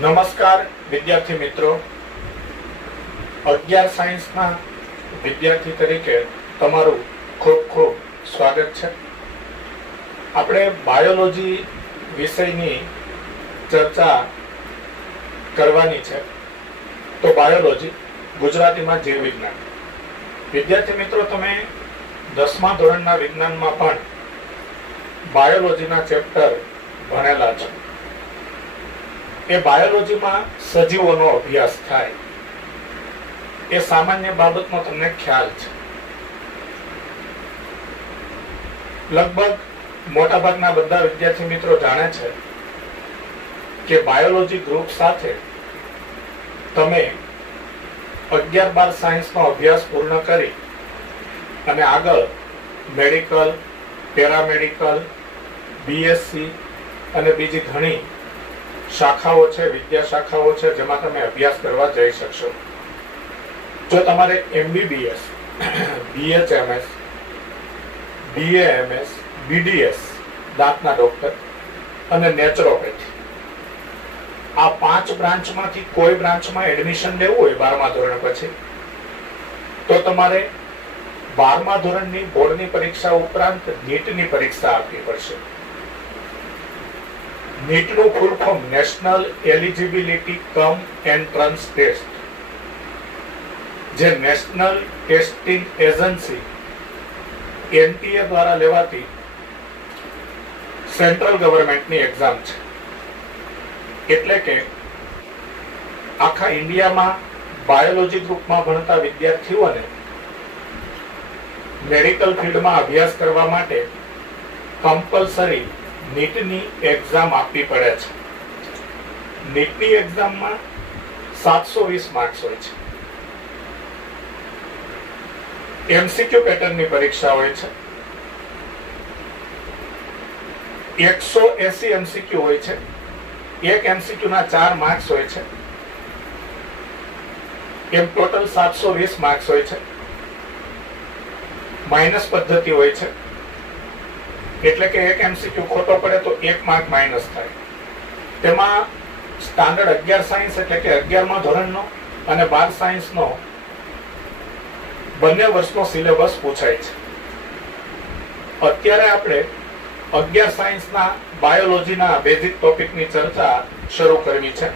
નમસ્કાર વિદ્યાર્થી મિત્રો, 11 સાયન્સના વિદ્યાર્થી તરીકે તમારું ખૂબ ખૂબ સ્વાગત છે. આપણે બાયોલોજી વિષયની ચર્ચા કરવાની છે. તો બાયોલોજી ગુજરાતીમાં જીવ વિજ્ઞાન. વિદ્યાર્થી મિત્રો, તમે 10મા ધોરણના વિજ્ઞાનમાં પણ બાયોલોજીના ચેપ્ટર ભણેલા છો. એ બાયોલોજીમાં સજીવોનો અભ્યાસ થાય એ સામાન્ય બાબતનો તમને ખ્યાલ છે. લગભગ મોટાભાગના બધા વિદ્યાર્થી મિત્રો જાણે છે કે બાયોલોજી ગ્રુપ સાથે તમે 11-12 સાયન્સનો અભ્યાસ પૂર્ણ કરી અને આગળ મેડિકલ, પેરામેડિકલ, બીએસસી અને બીજી ઘણી શાખાઓ છે, વિદ્યા શાખાઓ છે, જેમાં તમે અભ્યાસ કરવા જઈ શકશો. જો તમારે MBBS, BHMS, BAMS, BDS દાંતના ડોક્ટર અને નેચરોપેથી આ 5 બ્રાન્ચમાંથી કોઈ બ્રાન્ચમાં એડમિશન લેવું હોય 12મા ધોરણ પછી, તો તમારે 12મા ધોરણની બોર્ડની પરીક્ષા ઉપરાંત નીટની પરીક્ષા આપવી પડશે. નીટનું full form national eligibility cum entrance test, જે નેશનલ ટેસ્ટિંગ એજન્સી NTA દ્વારા લેવાતી સેન્ટ્રલ ગવર્મેન્ટની એક્ઝામ છે. એટલે કે આખા ઇન્ડિયામાં બાયોલોજી ગ્રુપમાં ભણતા વિદ્યાર્થીઓને મેડિકલ ફિલ્ડમાં અભ્યાસ કરવા માટે કમ્પલસરી નીટની એક્ઝામ આપવી પડે છે. નીટની એક્ઝામમાં 720 માર્ક્સ હોય છે. MCQ પેટર્નની પરીક્ષા હોય છે. 180 MCQ હોય છે. એક MCQ ના 4 માર્ક્સ હોય છે. એમ ટોટલ 720 માર્ક્સ હોય છે. માઇનસ પદ્ધતિ હોય છે, એટલે કે એક MCQ ખોટો પડે તો 1 માર્ક માઇનસ થાય. તેમાં સ્ટાન્ડર્ડ 11 સાયન્સ એટલે કે 11મા ધોરણનો અને 12 સાયન્સનો બંને વર્ષનો સિલેબસ પૂછાય છે. અત્યારે આપણે 11 સાયન્સના બાયોલોજીના બેઝિક ટોપિકની ચર્ચા શરૂ કરવી છે.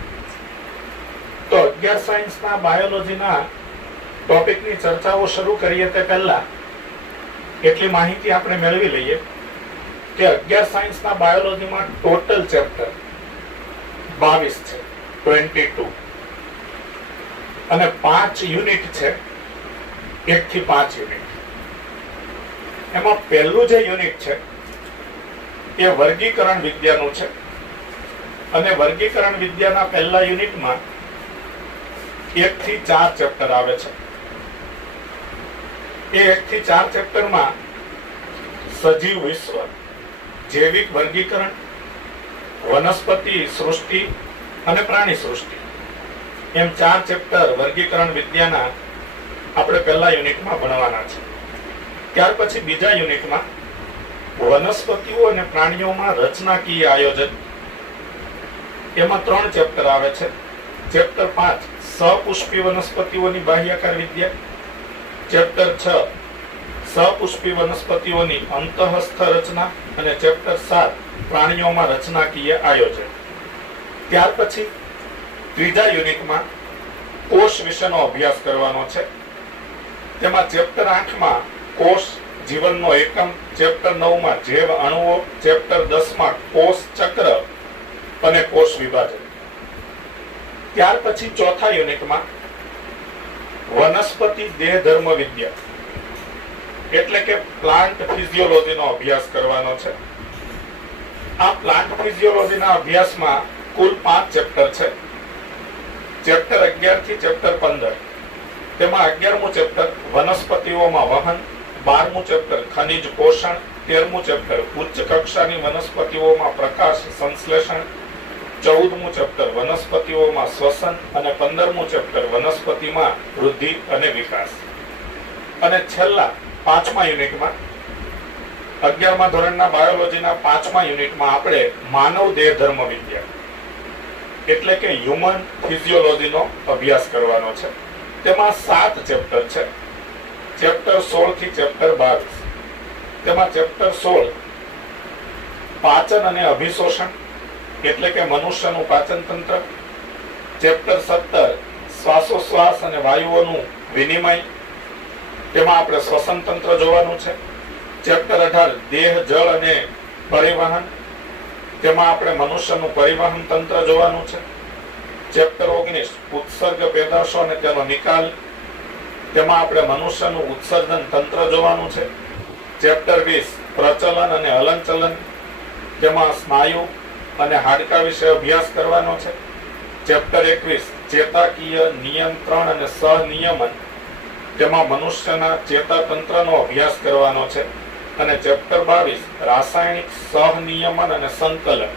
તો 11 સાયન્સના બાયોલોજીના ટોપિકની ચર્ચાઓ શરૂ કરીએ તે પહેલા એટલી માહિતી આપણે મેળવી લઈએ કે 11 સાયન્સના બાયોલોજીમાં ટોટલ ચેપ્ટર 22 છે, 22, અને 5 યુનિટ છે, 1 થી 5 યુનિટ. એમાં પહેલું જે યુનિટ છે એ વર્ગીકરણ વિદ્યાનું છે, અને વર્ગીકરણ વિદ્યાના પહેલા યુનિટમાં 1 થી 4 ચેપ્ટર આવે છે. એ 1 થી 4 ચેપ્ટરમાં સજીવ વિશ્વ, જૈવિક વર્ગીકરણ, વનસ્પતિ સૃષ્ટિ અને પ્રાણી સૃષ્ટિ, એમ 4 ચેપ્ટર વર્ગીકરણ વિદ્યાના આપણે પહેલા યુનિટમાં ભણવાના છે. ત્યાર પછી બીજા યુનિટમાં વનસ્પતિઓ અને પ્રાણીઓમાં રચનાકીય આયોજન, એમાં 3 ચેપ્ટર આવે છે. ચેપ્ટર 5 સપુષ્પી વનસ્પતિઓની બાહ્યકાર વિદ્યા, ચેપ્ટર 6 સપુષ્પી વનસ્પતિઓની અંતઃસ્થ રચના, અને ચેપ્ટર 7 પ્રાણીઓમાં રચનાકીય આયોજન. ત્યાર પછી ત્રીજા યુનિટમાં કોષ વિશેનો અભ્યાસ કરવાનો છે. તેમાં ચેપ્ટર 8માં કોષ જીવનનો એકમ, ચેપ્ટર 9માં જૈવ અણુઓ, ચેપ્ટર 10માં કોષ ચક્ર અને કોષ વિભાજન. ત્યાર પછી ચોથા યુનિટમાં વનસ્પતિ દેહ ધર્મ વિદ્યા એટલે કે પ્લાન્ટ ફિઝિયોલોજીનો અભ્યાસ કરવાનો છે. આ પ્લાન્ટ ફિઝિયોલોજીના અભ્યાસમાં કુલ 5 ચેપ્ટર છે. ચેપ્ટર 11 થી ચેપ્ટર 15. તેમાં 11મું ચેપ્ટર વનસ્પતિઓમાં વહન, 12મું ચેપ્ટર ખનિજ પોષણ, 13મું ચેપ્ટર ઉચ્ચ કક્ષાની વનસ્પતિઓમાં પ્રકાશ સંશ્લેષણ, 14મું ચેપ્ટર વનસ્પતિઓમાં શ્વસન, અને 15મું ચેપ્ટર વનસ્પતિમાં વૃદ્ધિ અને વિકાસ. અને છેલ્લા 5મા યુનિટમાં 11મા ધોરણના બાયોલોજીના 5મા યુનિટમાં આપણે માનવ દેહ ધર્મ વિદ્યા એટલે કે હ્યુમન ફિઝિયોલોજીનો અભ્યાસ કરવાનો છે. તેમાં 7 ચેપ્ટર છે. ચેપ્ટર 16 થી ચેપ્ટર 22. તેમાં ચેપ્ટર 16 પાચન અને અભિશોષણ એટલે કે મનુષ્યનું પાચન તંત્ર. ચેપ્ટર 17 શ્વાસોશ્વાસ અને વાયુઓનું વિનિમય, તેમાં આપણે શ્વસન તંત્ર જોવાનું છે. ચેપ્ટર 18 દેહ, જળ અને પરિવહન, તેમાં આપણે મનુષ્યનું પરિવહન તંત્ર જોવાનું છે. ચેપ્ટર 19 ઉત્સર્ગ પેદાશો અને તેનો નિકાલ, તેમાં આપણે મનુષ્યનું ઉત્સર્જન તંત્ર જોવાનું છે. ચેપ્ટર 20 પ્રચલન અને હલનચલન, તેમાં સ્નાયુ અને હાડકા વિશે અભ્યાસ કરવાનો છે. ચેપ્ટર 21 ચેતાકીય નિયંત્રણ અને સહનિયમન, તેમાં મનુષ્યના ચેતાતંત્રનો અભ્યાસ કરવાનો છે. અને ચેપ્ટર 22 રાસાયણિક સહનિયમન અને સંકલન,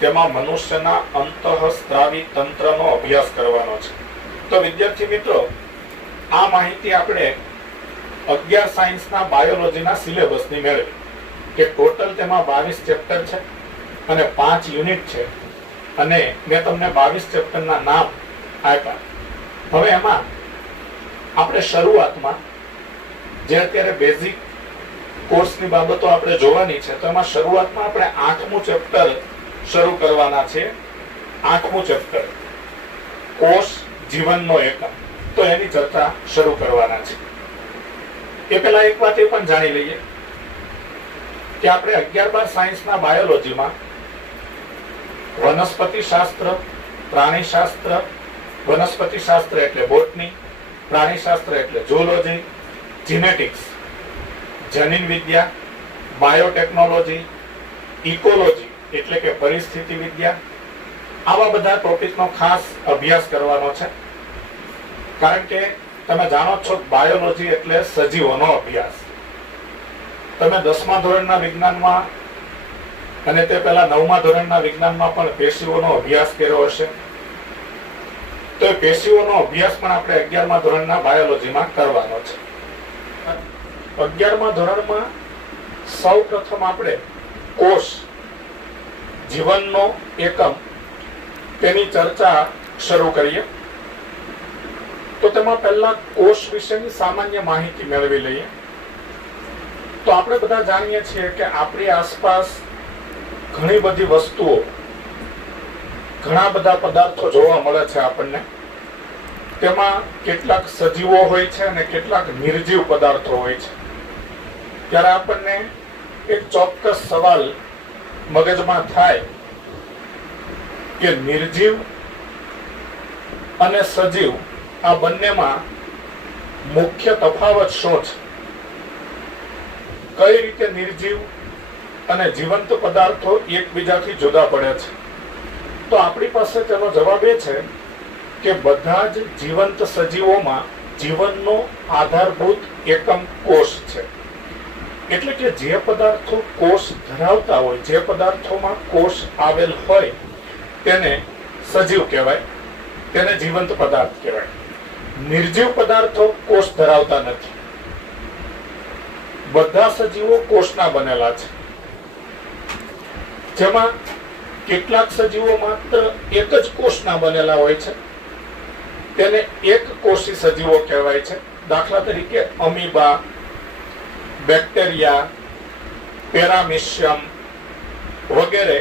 તેમાં મનુષ્યના અંતઃસ્ત્રાવી તંત્રનો અભ્યાસ કરવાનો છે. તો વિદ્યાર્થી મિત્રો, આ માહિતી આપણે 11 સાયન્સના બાયોલોજીના સિલેબસની મેળવી કે ટોટલ તેમાં 22 ચેપ્ટર છે અને 5 યુનિટ છે અને મેં તમને 22 ચેપ્ટરના નામ આપ્યા. હવે એમાં આપણે શરૂઆતમાં જે અત્યારે બેઝિક કોર્સની બાબતો આપણે જોવાની છે, તો એમાં શરૂઆતમાં આપણે 8મું ચેપ્ટર શરૂ કરવાના છે. 8મું ચેપ્ટર કોષ જીવનનો એકમ, તો એની ચર્ચા શરૂ કરવાના છે. એ પહેલા એક વાત એ પણ જાણી લઈએ કે આપણે 11-12 સાયન્સના બાયોલોજીમાં વનસ્પતિ શાસ્ત્ર, પ્રાણી શાસ્ત્ર, વનસ્પતિ શાસ્ત્ર એટલે બોટની, પ્રાણી શાસ્ત્ર એટલે ઝૂઓલોજી, જીનેટિક્સ જનીન વિદ્યા, બાયોટેકનોલોજી, ઇકોલોજી એટલે કે પરિસ્થિતિ વિદ્યા, આવા બધા ટોપિકનો ખાસ અભ્યાસ કરવાનો છે. કારણ કે તમે જાણો છો બાયોલોજી એટલે સજીવોનો અભ્યાસ. તમે 10મા ધોરણના વિજ્ઞાનમાં અને તે પહેલા 9મા ધોરણના વિજ્ઞાનમાં પણ પેશીઓનો અભ્યાસ કર્યો હશે. તો એ પેશીઓનો અભ્યાસ પણ આપણે 11મા ધોરણના બાયોલોજીમાં કરવાનો છે. 11મા ધોરણમાં સૌ પ્રથમ આપણે કોષ જીવનનો એકમ તેની ચર્ચા શરૂ કરીએ. તો તેમાં પહેલા કોષ વિશેની સામાન્ય માહિતી મેળવી લઈએ. તો આપણે બધા જાણીએ છીએ કે આપણી આસપાસ ઘણી બધી વસ્તુઓ, ઘણા બધા પદાર્થો જોવા મળે છે આપણને. તેમાં કેટલાક સજીવો હોય છે અને કેટલાક નિર્જીવ પદાર્થો હોય છે. ત્યારે આપણને એક ચોક્કસ સવાલ મગજમાં થાય કે નિર્જીવ અને સજીવ આ બંનેમાં મુખ્ય તફાવત શું છે? કઈ રીતે નિર્જીવ અને જીવંત પદાર્થો એકબીજાથી જુદા પડે છે? તો આપણી પાસે તેનો જવાબ એ છે કે બધા જ જીવંત સજીવોમાં જીવનનો આધારભૂત એકમ કોષ છે. એટલે કે જે પદાર્થો કોષ ધરાવતા હોય, જે પદાર્થોમાં કોષ આવેલ હોય, તેને સજીવ કહેવાય, તેને જીવંત પદાર્થ કહેવાય. નિર્જીવ પદાર્થો કોષ ધરાવતા નથી. બધા સજીવો કોષના બનેલા છે. જેમાં કેટલાક સજીવો માત્ર એક જ કોષના બનેલા હોય છે, તેને એક કોષી સજીવો કહેવાય છે. દાખલા તરીકે અમીબા, બેક્ટેરિયા, પેરામિશિયમ વગેરે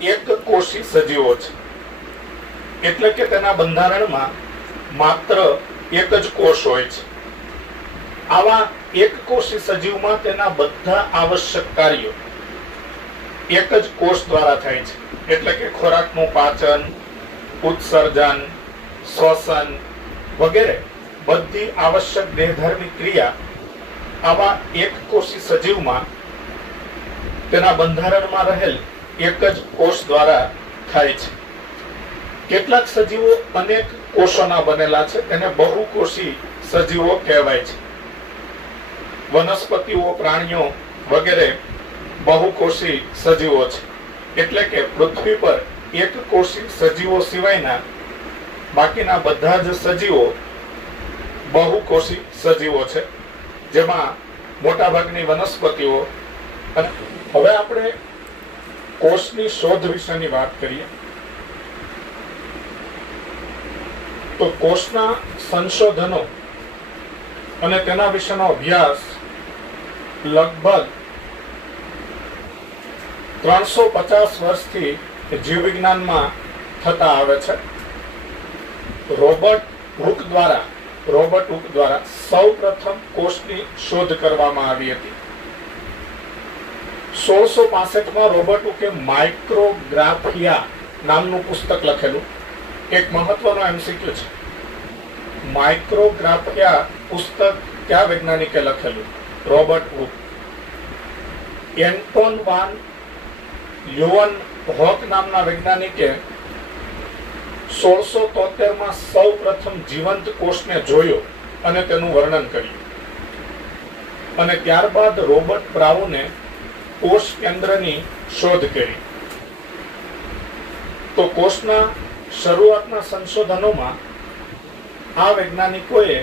એક કોષી સજીવો છે. એટલે કે તેના બંધારણમાં માત્ર એક જ કોષ હોય છે. આવા એક કોષી સજીવમાં તેના બધા આવશ્યક કાર્યો એક જ કોષ દ્વારા થાય છે. એટલે કે ખોરાકનું પાચન, ઉત્સર્જન, શ્વસન વગેરે બધી આવશ્યક દેહધાર્મિક ક્રિયા આવા એક કોષી સજીવમાં તેના બંધારણમાં રહેલ એક જ કોષ દ્વારા થાય છે. કેટલાક સજીવો અનેક કોષોના બનેલા છે, તેને બહુકોષી સજીવો કહેવાય છે. વનસ્પતિઓ, પ્રાણીઓ વગેરે બહુકોષી સજીવો છે. એટલે કે પૃથ્વી પર એક કોષી સજીવો સિવાયના બાકીના બધા જ સજીવો બહુકોષી સજીવો છે, જેમાં મોટાભાગની વનસ્પતિઓ. હવે આપણે કોષની શોધ વિશેની વાત કરીએ. તો કોષના સંશોધનો અને તેના વિશેનો અભ્યાસ લગભગ 350 વર્ષથી જીવ વિજ્ઞાનમાં થતા આવે છે. રોબર્ટ હુક દ્વારા સૌપ્રથમ કોષની શોધ કરવામાં આવી હતી. 1665માં રોબર્ટ હુકે માઇક્રોગ્રાફિયા નામનું પુસ્તક લખેલું. એક મહત્વનો એમસીક્યુ છે. માઇક્રોગ્રાફિયા પુસ્તક કયા વૈજ્ઞાનિકે લખેલું? Robert Hooke. Anton van Leeuwenhoek નામના વૈજ્ઞાનિકે 1673માં સૌ પ્રથમ જીવંત કોષને જોયો અને તેનું વર્ણન કર્યું. અને ત્યારબાદ રોબર્ટ બ્રાઉને કોષ કેન્દ્રની શોધ કરી. તો કોષના શરૂઆતના સંશોધનોમાં આ વૈજ્ઞાનિકોએ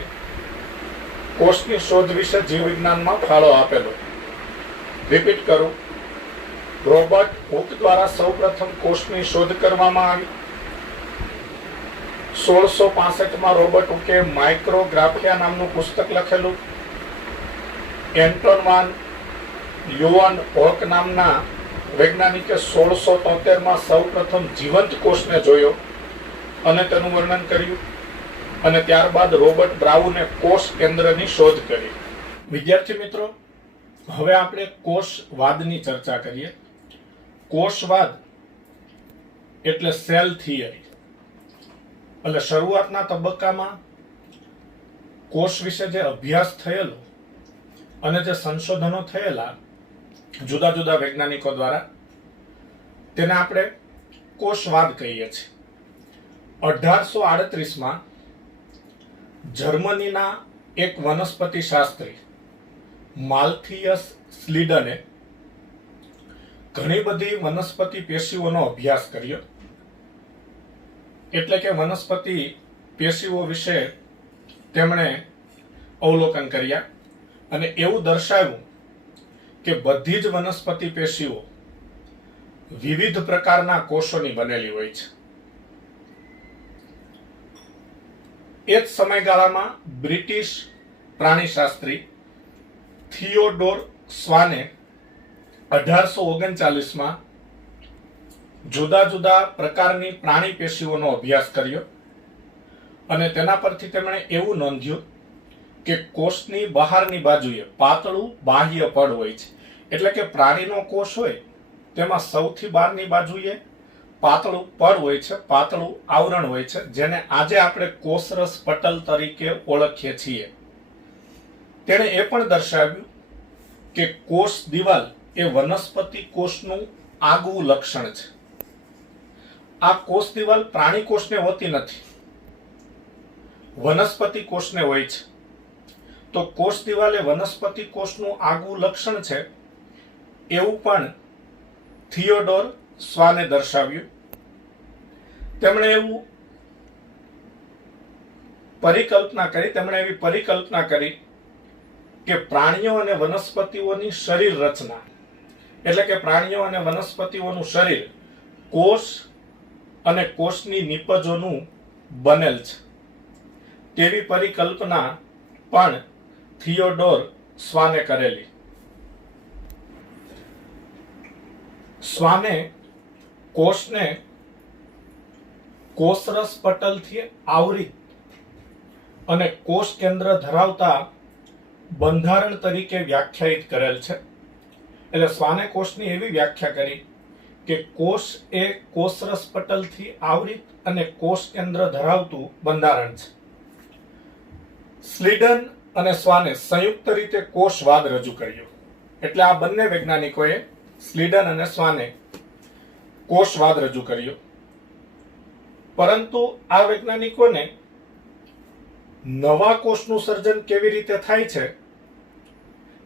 કોષની શોધ વિશે જીવ વિજ્ઞાનમાં ફાળો આપેલો. રિપીટ કરું, રોબર્ટ હુક દ્વારા સૌપ્રથમ કોષની શોધ કરવામાં આવી. 1665માં રોબર્ટ હુકે માઇક્રોગ્રાફિયા નામનું પુસ્તક લખેલું. એન્ટોન વાન લ્યુવનહોક નામના વૈજ્ઞાનિકે 1673માં સૌપ્રથમ જીવંત કોષને જોયો અને તેનું વર્ણન કર્યું. અને ત્યારબાદ રોબર્ટ બ્રાઉને કોષ કેન્દ્રની શોધ કરી. વિદ્યાર્થી મિત્રો, હવે આપણે કોષવાદની ચર્ચા કરીએ. કોષવાદ એટલે સેલ થિયરી. એટલે શરૂઆતના તબક્કામાં કોષ વિશે જે અભ્યાસ થયેલો અને જે સંશોધનો થયેલા જુદા જુદા વૈજ્ઞાનિકો દ્વારા, તેને આપણે કોષવાદ કહીએ છીએ. 1838માં જર્મનીના એક વનસ્પતિ શાસ્ત્રી માલ્થિયસ સ્લીડને ઘણી બધી વનસ્પતિ પેશીઓનો અભ્યાસ કર્યો. એટલે કે વનસ્પતિ પેશીઓ વિશે તેમણે અવલોકન કર્યા અને એવું દર્શાવ્યું કે બધી જ વનસ્પતિ પેશીઓ વિવિધ પ્રકારના કોષોની બનેલી હોય છે. એ જ સમયગાળામાં બ્રિટિશ પ્રાણીશાસ્ત્રી થિયોડોર સ્વાને 1839માં જુદા જુદા પ્રકારની પ્રાણી પેશીઓનો અભ્યાસ કર્યો અને તેના પરથી તેમણે એવું નોંધ્યું કે કોષની બહારની બાજુએ પાતળું બાહ્ય પડ હોય છે. એટલે કે પ્રાણીનો કોષ હોય તેમાં સૌથી બહારની બાજુએ પાતળું પડ હોય છે, પાતળું આવરણ હોય છે, જેને આજે આપણે કોષરસ પટલ તરીકે ઓળખીએ છીએ. તેણે એ પણ દર્શાવ્યું કે કોષ દિવાલ એ વનસ્પતિ કોષનું આગવું લક્ષણ છે. આ કોષ દિવાલ પ્રાણી કોષને હોતી નથી, વનસ્પતિ કોષને હોય છે. તો કોષ દિવાલ એ વનસ્પતિ કોષનું આગવું લક્ષણ છે એવું પણ થિયોડોર સ્વાને દર્શાવ્યું. તેમણે એવી પરિકલ્પના કરી કે પ્રાણીઓ અને વનસ્પતિઓની શરીર રચના, એટલે કે પ્રાણીઓ અને વનસ્પતિઓનું શરીર કોષ અને કોષની નિપજોનું બનેલ છે. તેવી પરિકલ્પના પણ થિયોડોર સ્વાને કરેલી. સ્વાને કોષને કોષરસ પટલથી આવરિત અને કોષ કેન્દ્ર ધરાવતા બંધારણ તરીકે વ્યાખ્યાયિત કરેલ છે. એટલે સ્વાને કોષની એવી વ્યાખ્યા કરી કે કોષ એ કોષરસ પટલથી આવરિત અને કોષ કેન્દ્ર ધરાવતું બંધારણ છે. સ્લીડન અને સ્વાને સંયુક્ત રીતે કોષવાદ રજૂ કર્યો. એટલે આ બંને વૈજ્ઞાનિકોએ, સ્લીડન અને સ્વાને, કોષવાદ રજૂ કર્યો. પરંતુ આ વૈજ્ઞાનિકોને નવા કોષનું સર્જન કેવી રીતે થાય છે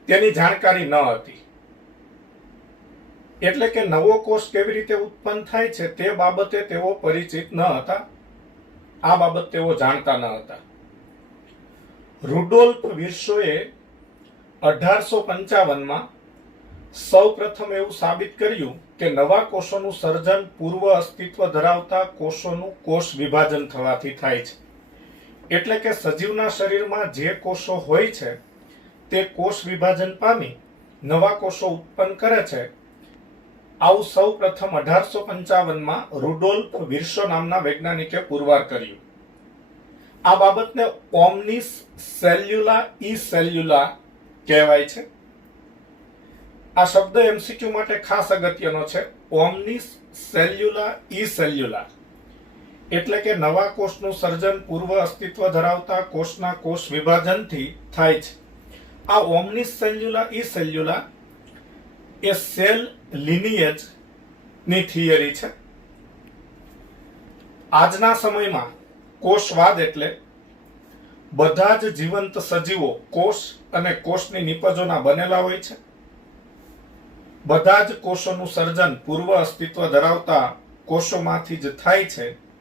તેની જાણકારી ન હતી. એટલે કે નવો કોષ કેવી રીતે ઉત્પન્ન થાય છે તે બાબતે તેઓ પરિચિત ન હતા. આ બાબત તેઓ જાણતા ન હતા. રુડોલ્ફ વિર્સોએ 1855માં સૌ પ્રથમ એવું સાબિત કર્યું કે નવા કોષોનું સર્જન પૂર્વ અસ્તિત્વ ધરાવતા કોષોનું કોષ વિભાજન થવાથી થાય છે. એટલે કે સજીવના શરીરમાં જે કોષો હોય છે તે કોષ વિભાજન પામી નવા કોષો ઉત્પન્ન કરે છે. આવું સૌ પ્રથમ 1855માં રુડોલ્ફ વિર્સો નામના વૈજ્ઞાનિકે પુરવાર કર્યું. આ બાબતને ઓમ્નિસ સેલ્યુલા ઈ સેલ્યુલા કહેવાય છે. આ શબ્દ એમસીક્યુ માટે ખાસ અગત્યનો છે. ઓમ્નિસ સેલ્યુલા ઈ સેલ્યુલા એટલે કે નવા કોષનું સર્જન પૂર્વ અસ્તિત્વ ધરાવતા કોષના કોષ વિભાજનથી થાય છે. આ ઓમ્નિસ સેલ્યુલા ઈ સેલ્યુલા એ સેલ લિનિયેજ ની થિયરી છે. આજના સમયમાં કોષવાદ એટલે બધા જ જીવંત સજીવો કોષ અને કોષની નિપજોના બનેલા હોય છે. બધા જ કોષોનું સર્જન પૂર્વ અસ્તિત્વ ધરાવતા કોષોમાંથી જ થાય છે.